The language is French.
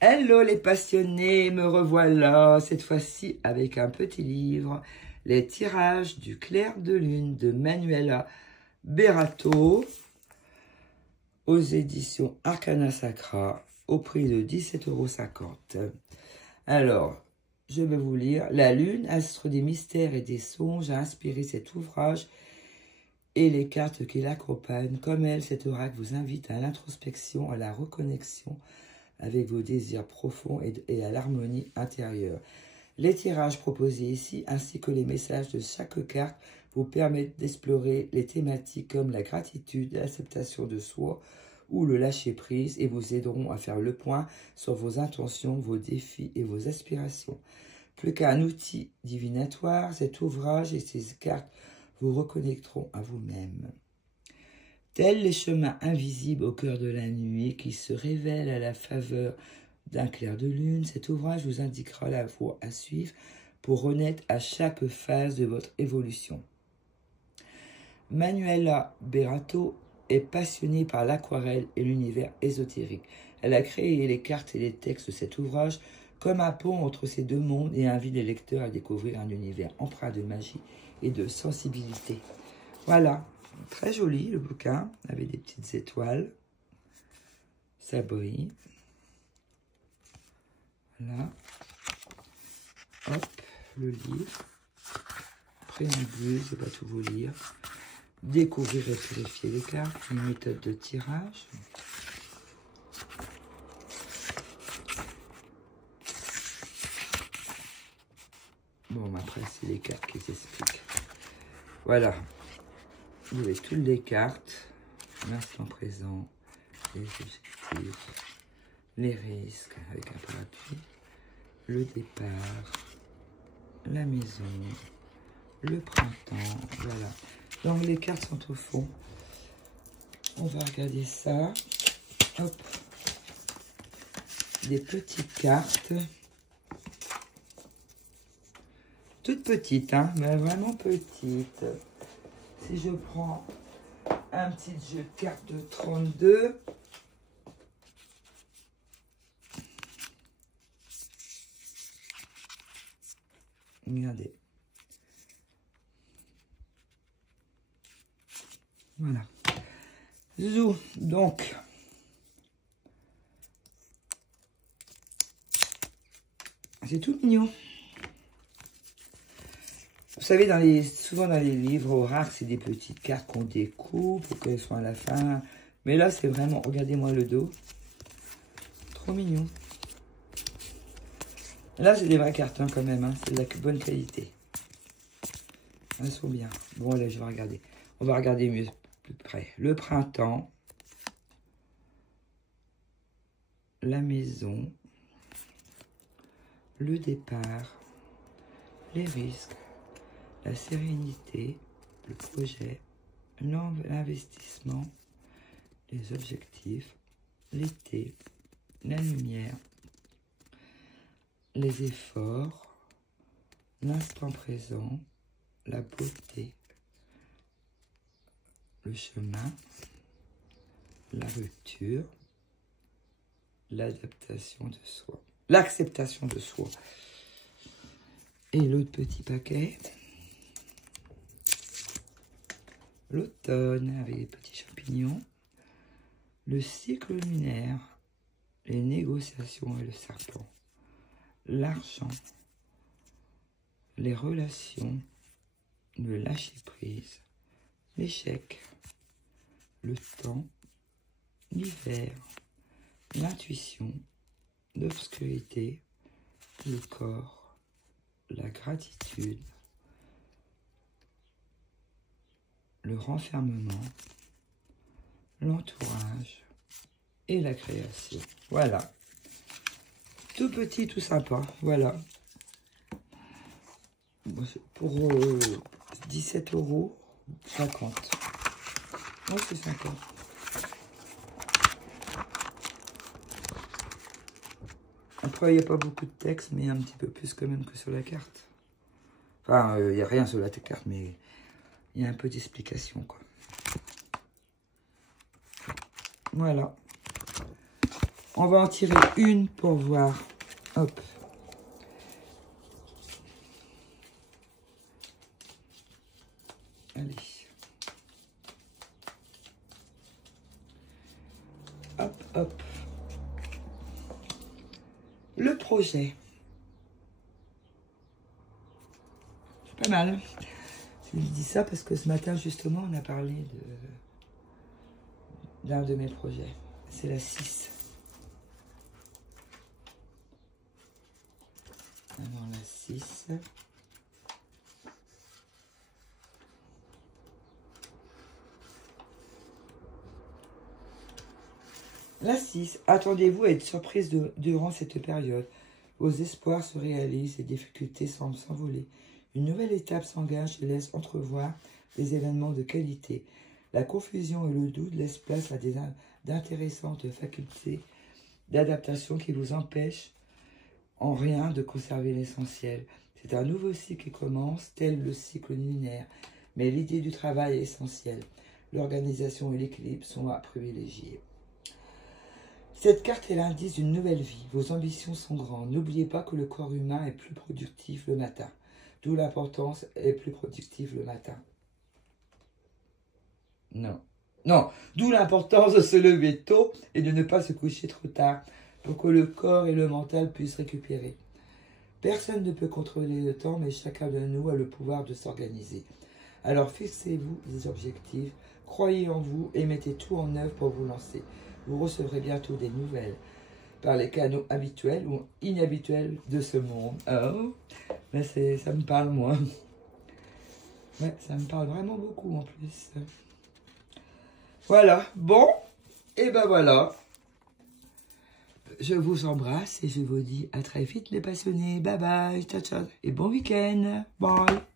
Hello les passionnés, me revoilà, cette fois-ci avec un petit livre, Les tirages du clair de lune de Manuela Berato, aux éditions Arcana Sacra, au prix de 17,50 €. Alors, je vais vous lire. La lune, astre des mystères et des songes, a inspiré cet ouvrage et les cartes qui l'accompagnent. Comme elle, cet oracle vous invite à l'introspection, à la reconnexion avec vos désirs profonds et à l'harmonie intérieure. Les tirages proposés ici, ainsi que les messages de chaque carte, vous permettent d'explorer les thématiques comme la gratitude, l'acceptation de soi ou le lâcher-prise et vous aideront à faire le point sur vos intentions, vos défis et vos aspirations. Plus qu'un outil divinatoire, cet ouvrage et ces cartes vous reconnecteront à vous-même. Tels les chemins invisibles au cœur de la nuit qui se révèlent à la faveur d'un clair de lune, cet ouvrage vous indiquera la voie à suivre pour renaître à chaque phase de votre évolution. Manuela Berato est passionnée par l'aquarelle et l'univers ésotérique. Elle a créé les cartes et les textes de cet ouvrage comme un pont entre ces deux mondes et invite les lecteurs à découvrir un univers empreint de magie et de sensibilité. Voilà. Très joli le bouquin, avec des petites étoiles. Ça brille. Voilà. Hop, le livre. Préambule, je ne vais pas tout vous lire. Découvrir et purifier les cartes. Une méthode de tirage. Bon, après, c'est les cartes qui s'expliquent. Voilà. Vous avez toutes les cartes, l'instant présent, les objectifs, les risques avec un parapluie, le départ, la maison, le printemps, voilà. Donc les cartes sont au fond. On va regarder ça. Hop. Des petites cartes. Toutes petites, hein, mais vraiment petites. Si je prends un petit jeu de cartes de 32, regardez. Voilà. Zou, donc. C'est tout mignon. Vous savez, souvent dans les livres oracles, c'est des petites cartes qu'on découpe pour qu'elles soient à la fin. Mais là, c'est vraiment... Regardez-moi le dos. Trop mignon. Là, c'est des vraies cartes hein, quand même. Hein. C'est de la bonne qualité. Elles sont bien. Bon, là, je vais regarder. On va regarder mieux, plus près. Le printemps. La maison. Le départ. Les risques. La sérénité, le projet, l'investissement, les objectifs, l'été, la lumière, les efforts, l'instant présent, la beauté, le chemin, la rupture, l'adaptation de soi, l'acceptation de soi. Et l'autre petit paquet. L'automne avec les petits champignons, le cycle lunaire, les négociations et le serpent, l'argent, les relations, le lâcher-prise, l'échec, le temps, l'hiver, l'intuition, l'obscurité, le corps, la gratitude, le renfermement, l'entourage et la création. Voilà. Tout petit, tout sympa. Voilà. Pour 17,50 €. Oh, c'est sympa. Après, il n'y a pas beaucoup de texte, mais un petit peu plus quand même que sur la carte. Enfin, il n'y a rien sur la carte, mais... il y a un peu d'explication, quoi. Voilà. On va en tirer une pour voir. Hop. Allez. Hop, hop. Le projet. C'est pas mal. Je dis ça parce que ce matin, justement, on a parlé d'un de mes projets. C'est la 6. Alors, la 6. La 6. Attendez-vous à être surprise durant cette période. Vos espoirs se réalisent et les difficultés semblent s'envoler. Une nouvelle étape s'engage et laisse entrevoir des événements de qualité. La confusion et le doute laissent place à d'intéressantes facultés d'adaptation qui vous empêchent en rien de conserver l'essentiel. C'est un nouveau cycle qui commence, tel le cycle lunaire. Mais l'idée du travail est essentielle. L'organisation et l'équilibre sont à privilégier. Cette carte est l'indice d'une nouvelle vie. Vos ambitions sont grandes. N'oubliez pas que le corps humain est plus productif le matin. D'où l'importance est plus productif le matin. Non. Non. D'où l'importance de se lever tôt et de ne pas se coucher trop tard pour que le corps et le mental puissent récupérer. Personne ne peut contrôler le temps, mais chacun de nous a le pouvoir de s'organiser. Alors fixez-vous des objectifs, croyez en vous et mettez tout en œuvre pour vous lancer. Vous recevrez bientôt des nouvelles par les canaux habituels ou inhabituels de ce monde. Oh, mais ça me parle, moi. Ouais, ça me parle vraiment beaucoup en plus. Voilà, bon, et ben voilà. Je vous embrasse et je vous dis à très vite les passionnés. Bye bye, ciao ciao et bon week-end. Bye.